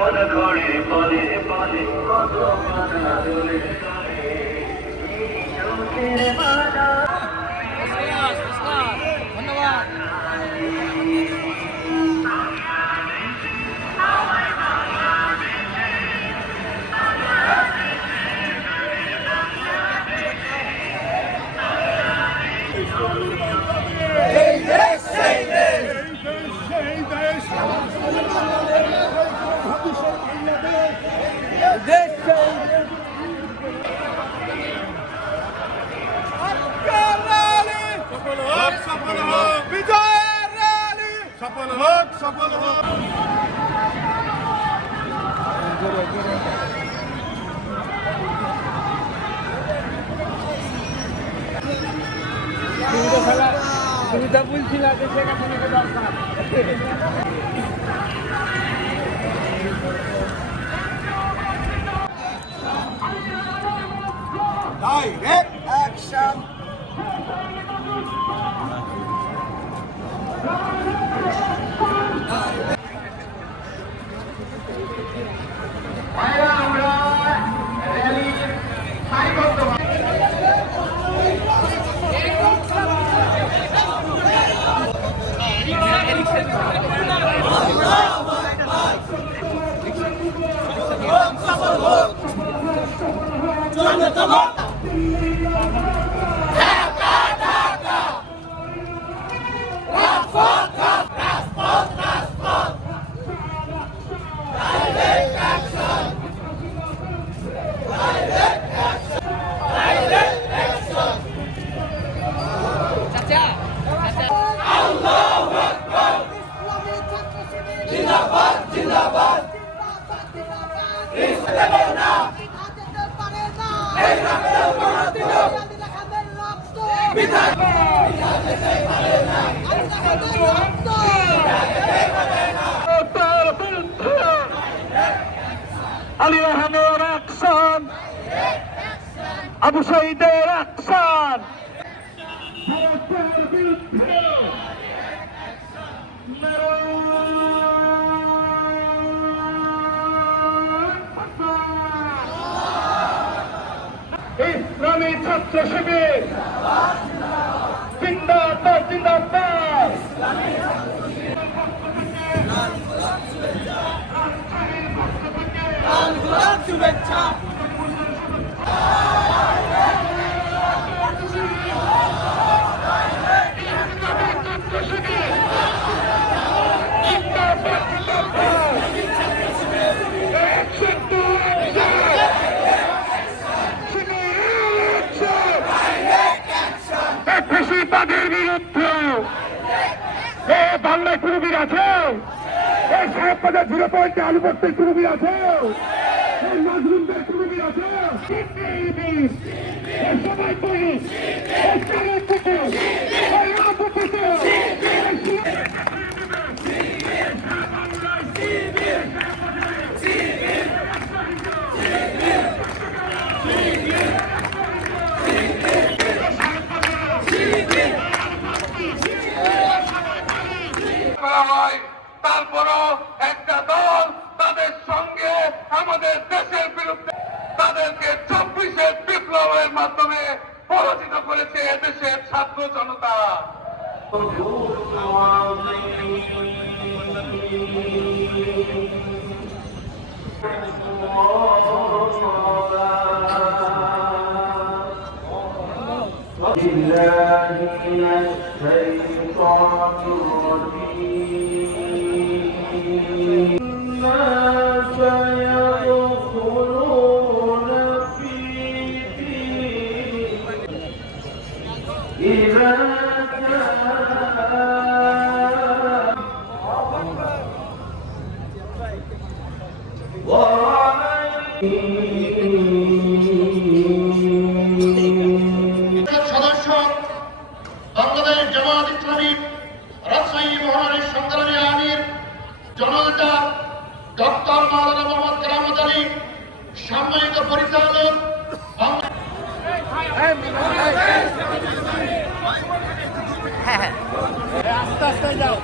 মন করে পরে পরে কত কথা বলে করে এই চোখের বাধা। ধন্যবাদ। সফল হোক, সফল হোক। তুমি তো বলছিল যে সেখানে দরকার। Direct action. আলী আহমেদের অ্যাকশন, আবু সাঈদের অ্যাকশন, ভারতের বিরুদ্ধে ইসলামী ছাত্র শিবির জিন্দাবাদ, জিন্দাবাদ। শুভেচ্ছা। তাদের বিরুদ্ধে বাংলায় কুরুবির আছে, এই সাহেব বাজার 0 পয়েন্টে আলু ভর্তির কুরুবির আছে, এই নাজরুলদের কুরুবির আছে, সবাই করি তারপরও একটা দল তাদের সঙ্গে আমাদের দেশের বিরুদ্ধে তাদেরকে 24-এর বিপ্লবের মাধ্যমে পরাজিত করেছে এদেশের ছাত্র জনতা। সদস্য বাংলাদেশ জামায়াত ইসলামী রাজশাহী মহানগরীর সংগ্রামী আমির জননেতা ডক্টর মাওলানা মোহাম্মদ কেরামত আলী, সাময়িক পরিচালক আস্তে আস্তে যাও।